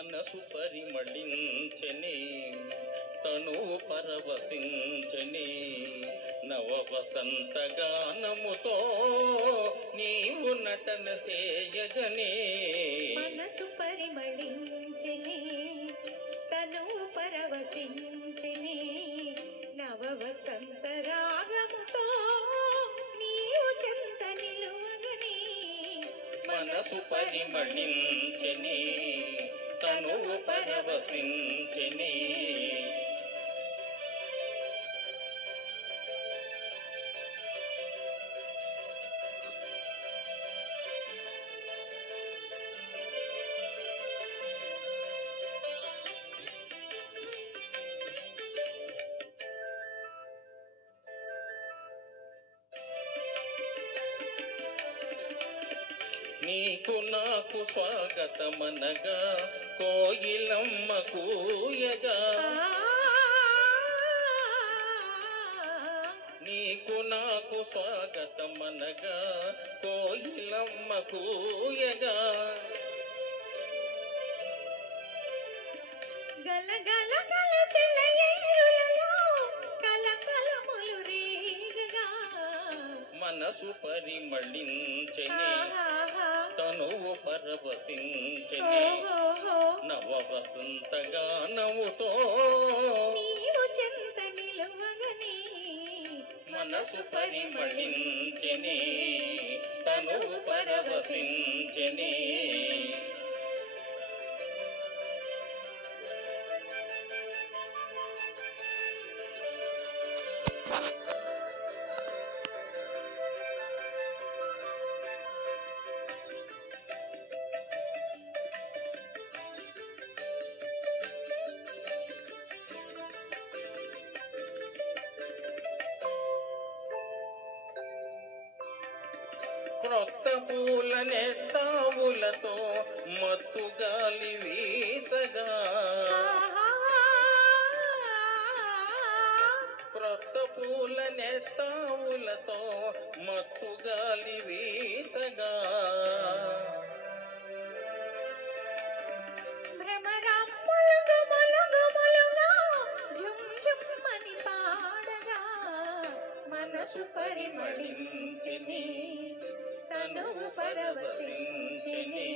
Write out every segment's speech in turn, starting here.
మనసు పరిమళించని తను పరవశించని. నవ వసంత గానముతో నీవు నటన చేయగనే మనసు పరిమళించని తను పరవశించని. నవ వసంత రాగముతో నీవు చెంత నిలువగని మనసు పరిమళించని తనువు పరవశించని. నీకు నాకు స్వాగతమనగా కోయిలమ్మ కూయగా. నీకు నాకు స్వాగతమనగా కోయిలమ్మ కూయగా. గల గల కలసిల మనసు పరిమళించని. తనువు పరవశించని. నవ వసంత గానముతో మనసు పరిమళించని తనువు పరవశించని. క్రొత్త పూల నెత్తావులతో మత్తు గాలి వీచగా. క్రొత్త పూల నెత్తావులతో మత్తు గాలి వీచగా మనసు పరిమళించని. తనువు పరవశించని.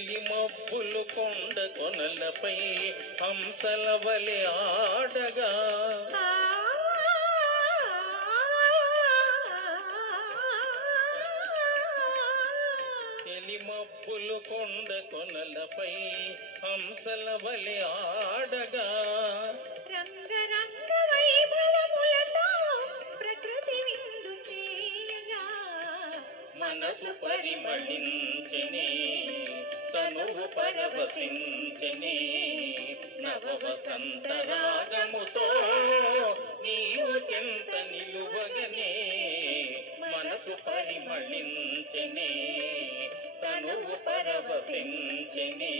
తెలి మబ్బులు కొండ కొనలపై హంసల వలె ఆడగా. ఆ మబ్బులు కొండ కొనలపై హంసల వలె ఆడగా. మనసు పరిమళించని తనువు పరవశించని నవ వసంత రాగముతో నీవు చెంత నిలువగనే మనసు పరిమళించని తనువు పరవశించని.